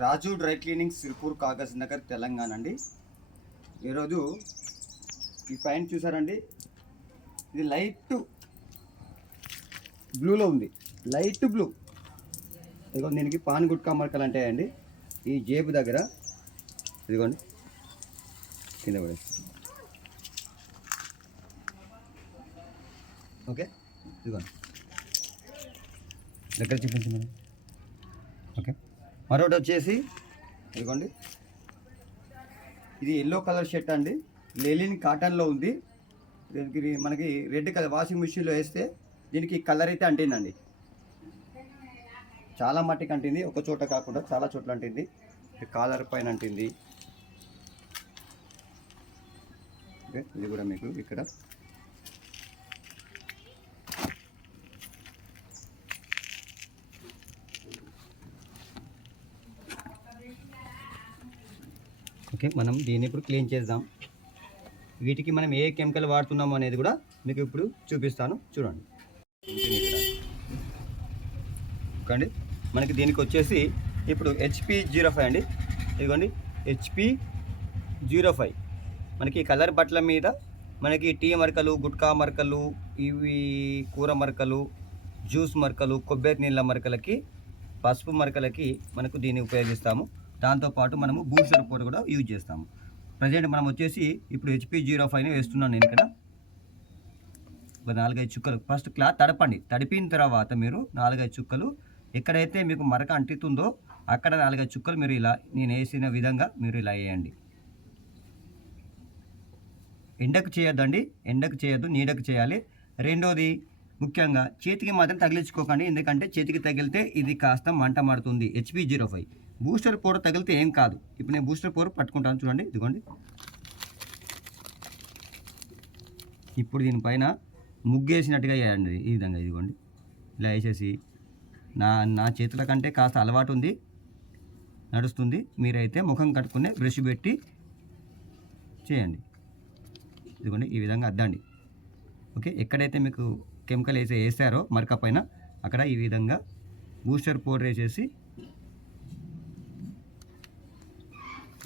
రాజు dry cleaning Sirpur Kagaz Nagar Telangana అండి ఈరోజు ఈ పైన చూసారండి? ఇది లైట్ బ్లూలో ఉంది. Light blue. ఇదిగో దీనికి పాన్ గుట్కా మరకలు అంటే అండి ఈ జేబు దగ్గర ఇదిగోండి. కింద పడేస్తాం ఓకే? ఇదిగోండి. దగ్గర చూపించండి. ఓకే? మరొకటి వచ్చేసి ఇదిగోండి. ఇది ఎల్లో కలర్ షర్ట్ అండి. లెలిన్ కాటన్లో ఉంది. దీనికి మనకి రెడ్ కలర్ వాషింగ్ మిషన్లో వేస్తే దీనికి కలర్ అయితే అంటిందండి. చాలా మట్టికి అంటింది. ఒక చోట కాకుండా చాలా చోట్ల అంటింది. కాలర్ పైన అంటింది. ఇది కూడా మీకు ఇక్కడ ఓకే మనం దీన్ని ఇప్పుడు క్లీన్ చేద్దాం. వీటికి మనం ఏ కెమికల్ వాడుతున్నాము అనేది కూడా మీకు ఇప్పుడు చూపిస్తాను. చూడండి. ఓకే మనకి దీనికి వచ్చేసి ఇప్పుడు హెచ్పి జీరో ఫైవ్ అండి. ఇదిగోండి హెచ్పి జీరో ఫైవ్. మనకి కలర్ బట్టల మీద మనకి టీ మరకలు గుట్కా మరకలు ఇవి కూర మరకలు జ్యూస్ మరకలు కొబ్బరి నీళ్ళ మరకలకి పసుపు మరకలకి మనకు దీన్ని ఉపయోగిస్తాము. దాంతోపాటు మనము బూస్టర్ పౌడర్ కూడా యూజ్ చేస్తాము. ప్రజెంట్ మనం వచ్చేసి ఇప్పుడు హెచ్పి జీరో ఫైవ్ వేస్తున్నాను నేను ఇక్కడ. ఒక నాలుగైదు చుక్కలు. ఫస్ట్ క్లాత్ తడపండి. తడిపిన తర్వాత మీరు నాలుగైదు చుక్కలు. ఎక్కడైతే మీకు మరక అంటుతుందో అక్కడ నాలుగైదు చుక్కలు మీరు ఇలా నేను వేసిన విధంగా మీరు ఇలా వేయండి. ఎండకు చేయొద్దండి. ఎండకు చేయొద్దు. నీడకు చేయాలి. రెండోది ముఖ్యంగా చేతికి మాత్రం తగిలించుకోకండి. ఎందుకంటే చేతికి తగిలితే ఇది కాస్త మంట మారుతుంది. HP zero five booster powder తగిలితే ఏం కాదు. ఇప్పుడు నేను బూస్టర్ పౌడర్ పట్టుకుంటాను చూడండి. ఇదిగోండి. ఇప్పుడు దీనిపైన ముగ్గేసినట్టుగా వేయండి. ఈ విధంగా ఇదిగోండి. ఇలా వేసేసి నా నా చేతుల కంటే కాస్త అలవాటు ఉంది. నడుస్తుంది. మీరైతే ముఖం కట్టుకునే బ్రష్ పెట్టి చేయండి. ఇదిగోండి. ఈ విధంగా అద్దండి. ఓకే? ఎక్కడైతే మీకు కెమికల్ వేసి వేసారో మరక పైన అక్కడ ఈ విధంగా బూస్టర్ పౌడర్ వేసేసి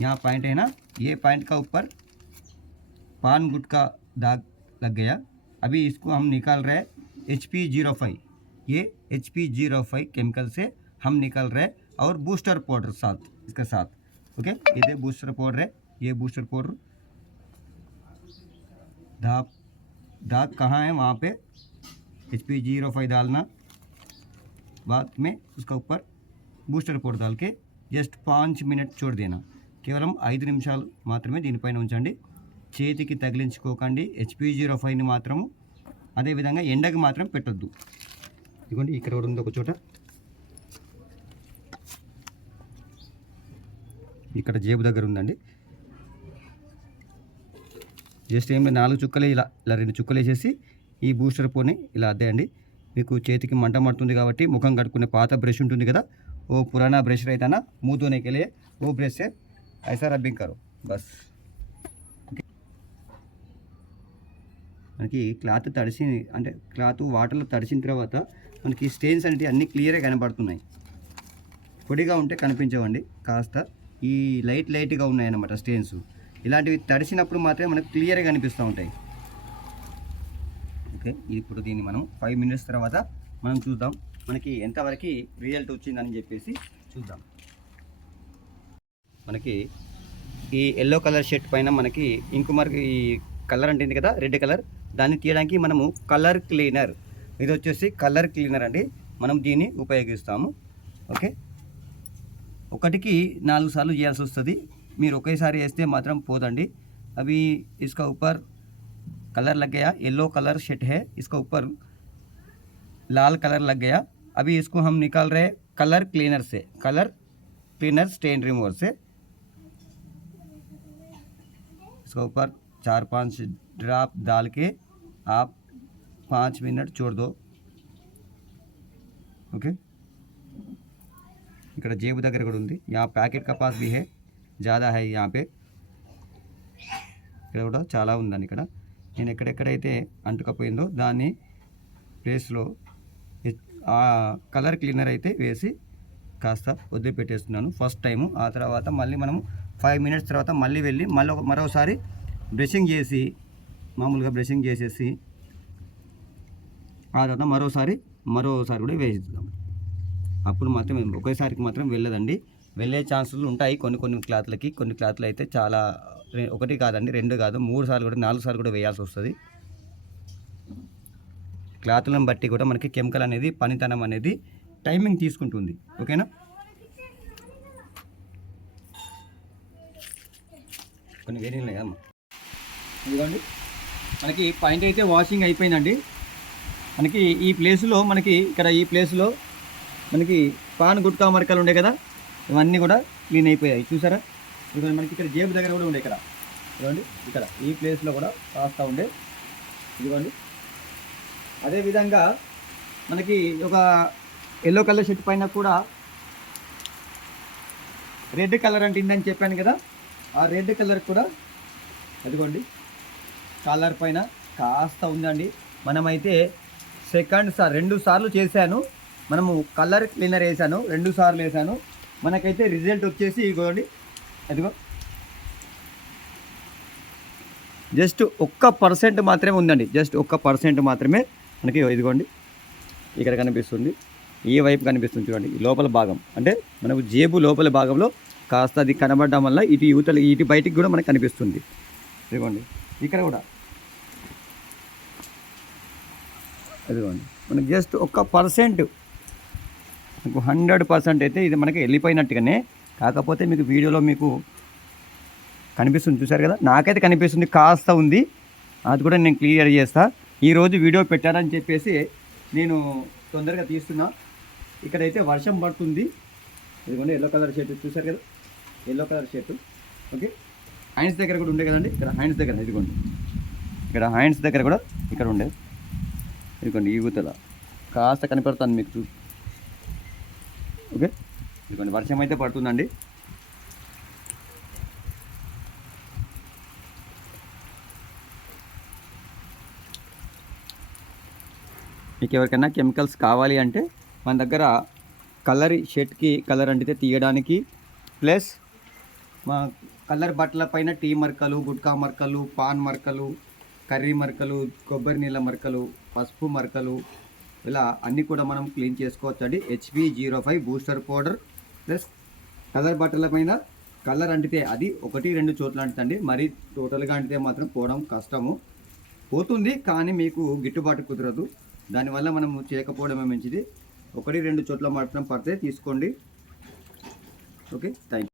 यहाँ पॉइंट है ना? ये पॉइंट का ऊपर पान गुट का दाग लग गया। अभी इसको हम निकाल रहे हैं एच पी ज़ीरो फाइव ये H P zero five chemical से हम निकाल रहे हैं और बूस्टर पाउडर साथ, इसके साथ। ओके ये बूस्टर पाउडर है। ये बूस्टर पाउडर दाग दाग कहाँ है? वहाँ पे एच पी ज़ीरो फाइव डालना। बाद में उसका ऊपर बूस्टर पाउडर डाल के जस्ट पाँच मिनट छोड़ देना। కేవలం ఐదు నిమిషాలు మాత్రమే దీనిపైన ఉంచండి. చేతికి తగిలించుకోకండి. హెచ్పి జీరో ఫైవ్ని మాత్రము అదేవిధంగా ఎండకి మాత్రం పెట్టొద్దు. ఇదిగోండి ఇక్కడ కూడా ఉంది ఒక చోట. ఇక్కడ జేబు దగ్గర ఉందండి. జస్ట్ ఏం నాలుగు చుక్కలే ఇలా ఇలా రెండు చుక్కలు వేసేసి ఈ బూస్టర్ పోని ఇలా అద్దేయండి. మీకు చేతికి మంట మడుతుంది కాబట్టి ముఖం కట్టుకునే పాత బ్రష్ ఉంటుంది కదా ఓ పురాణ బ్రష్ రైతేనా మూతోనేకెళ్ళే ఓ బ్రష్ ऐसा रबिंग करो बस మనకి క్లాత్ తడిసి అంటే క్లాత్ వాటర్లో తడిసిన తర్వాత మనకి స్టెయిన్స్ అనేవి అన్నీ క్లియర్గా కనబడుతున్నాయి పొడిగా ఉంటే కనిపించవండి కాస్త ఈ లైట్ లైట్గా ఉన్నాయన్నమాట స్టెయిన్స్ ఇలాంటివి తడిసినప్పుడు మాత్రమే మనకు క్లియర్గా కనిపిస్తూ ఉంటాయి ఓకే ఇప్పుడు దీన్ని మనం ఫైవ్ మినిట్స్ తర్వాత మనం చూద్దాం మనకి ఎంతవరకు రిజల్ట్ వచ్చిందని చెప్పేసి చూద్దాం మనకి ఈ ఎల్లో కలర్ షర్ట్ పైన మనకి ఇంకు మనకి ఈ కలర్ అంటుంది కదా రెడ్ కలర్ దాన్ని తీయడానికి మనము కలర్ క్లీనర్ ఇది వచ్చేసి కలర్ క్లీనర్ అండి మనం దీన్ని ఉపయోగిస్తాము ఓకే ఒకటికి నాలుగు సార్లు చేయాల్సి వస్తుంది మీరు ఒకేసారి వేస్తే మాత్రం పోదండి అవి ఇసుక ऊपर कलर लग गया येलो कलर शेट है इसका ऊपर लाल कलर लग गया अभी इसको हम निकाल रहे हैं कलर क्लीनर से कलर क्लीनर स्टेन रिमूवर से इसका ऊपर चार पांच ड्राप डाल के आप पाँच मिनट छोड़ दो ओके ఇక్కడ జేబు దగ్గర కూడా ఉంది యా ప్యాకెట్ కపాస్ బి హే జాదా హై యా పే ఇక్కడ కూడా చాలా ఉందండి ఇక్కడ నేను ఎక్కడెక్కడైతే అంటుకపోయిందో దాన్ని ప్లేస్లో ఆ కలర్ క్లీనర్ అయితే వేసి కాస్త వదిలిపెట్టేస్తున్నాను. ఫస్ట్ టైము ఆ తర్వాత మళ్ళీ మనము ఫైవ్ మినిట్స్ తర్వాత మళ్ళీ వెళ్ళి మళ్ళీ మరోసారి బ్రషింగ్ చేసి మామూలుగా బ్రషింగ్ చేసేసి ఆ తర్వాత మరోసారి మరోసారి కూడా వేసిద్దాం. అప్పుడు మాత్రం ఒకేసారికి మాత్రం వెళ్ళదండి. వెళ్ళే ఛాన్సులు ఉంటాయి. కొన్ని కొన్ని క్లాత్లకి కొన్ని క్లాత్లు అయితే చాలా ఒకటి కాదండి రెండు కాదు. మూడు సార్లు కూడా నాలుగు సార్లు కూడా వేయాల్సి వస్తుంది. క్లాత్లను బట్టి కూడా మనకి కెమికల్ అనేది పనితనం అనేది టైమింగ్ తీసుకుంటుంది. ఓకేనా? కొన్ని వేరే ఉన్నాయి ఇదిగోండి. మనకి పాయింట్ అయితే వాషింగ్ అయిపోయిందండి. మనకి ఈ ప్లేస్లో మనకి ఇక్కడ ఈ ప్లేస్లో మనకి పాన్ గుట్కా మరకలు ఉండే కదా? ఇవన్నీ కూడా క్లీన్ అయిపోయాయి. చూసారా? ఇదిగోండి మనకి ఇక్కడ జేబు దగ్గర కూడా ఉండే ఇక్కడ. ఇదిగోండి ఇక్కడ ఈ ప్లేస్లో కూడా కాస్త ఉండే. ఇదిగోండి. అదేవిధంగా మనకి ఒక ఎల్లో కలర్ షర్ట్ పైన కూడా రెడ్ కలర్ అంటిందని చెప్పాను కదా ఆ రెడ్ కలర్ కూడా అదిగోండి కాలర్ పైన కాస్త ఉందండి. మనమైతే సెకండ్ సార్ రెండు సార్లు చేశాను. మనము కలర్ క్లీనర్ వేసాను రెండు సార్లు వేసాను మనకైతే రిజల్ట్ వచ్చేసి ఇదిగోండి అదిగో. జస్ట్ ఒక్క పర్సెంట్ మాత్రమే ఉందండి జస్ట్ ఒక్క పర్సెంట్ మాత్రమే మనకి ఇదిగోండి ఇక్కడ కనిపిస్తుంది. ఈ వైపు కనిపిస్తుంది చూడండి ఈ లోపల భాగం. అంటే మనకు జేబు లోపల భాగంలో కాస్త అది కనబడడం వల్ల ఇటు యువతలు ఇటు బయటికి కూడా మనకు కనిపిస్తుంది. ఇదిగోండి ఇక్కడ కూడా. ఇదిగోండి మనకు జస్ట్ ఒక్క పర్సెంట్ మీకు హండ్రెడ్ పర్సెంట్ అయితే ఇది మనకి వెళ్ళిపోయినట్టుగానే కాకపోతే మీకు వీడియోలో మీకు కనిపిస్తుంది చూసారు కదా? నాకైతే కనిపిస్తుంది కాస్త ఉంది. అది కూడా నేను క్లియర్ చేస్తా. ఈరోజు వీడియో పెట్టారని చెప్పేసి నేను తొందరగా తీస్తున్నా. ఇక్కడైతే వర్షం పడుతుంది. ఇదిగోండి ఎల్లో కలర్ షర్ట్ చూసారు కదా? Yellow colour shirt okay hands దగ్గర కూడా ఉండే కదండి? ఇక్కడ హ్యాండ్స్ దగ్గర ఇదిగోండి. ఇక్కడ హ్యాండ్స్ దగ్గర కూడా ఇక్కడ ఉండే. ఇదిగోండి ఈ ఊతల కాస్త కనపడుతుంది మీకు చూ ఓకే ఇదిగోండి వర్షం అయితే పడుతుందండి. మీకు ఎవరికైనా కెమికల్స్ కావాలి అంటే మన దగ్గర కలర్ షర్ట్కి కలర్ అంటితే తీయడానికి ప్లస్ మా కలర్ బట్టల పైన టీ మరకలు గుట్కా మరకలు పాన్ మరకలు కర్రీ మరకలు కొబ్బరి నీళ్ళ మరకలు పసుపు మరకలు ఇలా అన్నీ కూడా మనం క్లీన్ చేసుకోవచ్చు అండి. HP zero five booster powder plus colour బట్టల పైన కలర్ అంటితే అది ఒకటి రెండు చోట్ల అంటుతండి మరి టోటల్గా అంటితే మాత్రం పోవడం కష్టము. పోతుంది కానీ మీకు గిట్టుబాటు కుదరదు. దానివల్ల మనం చేయకపోవడమే మంచిది. ఒకటి రెండు చోట్ల మాత్రం పడితే తీసుకోండి. Okay thank you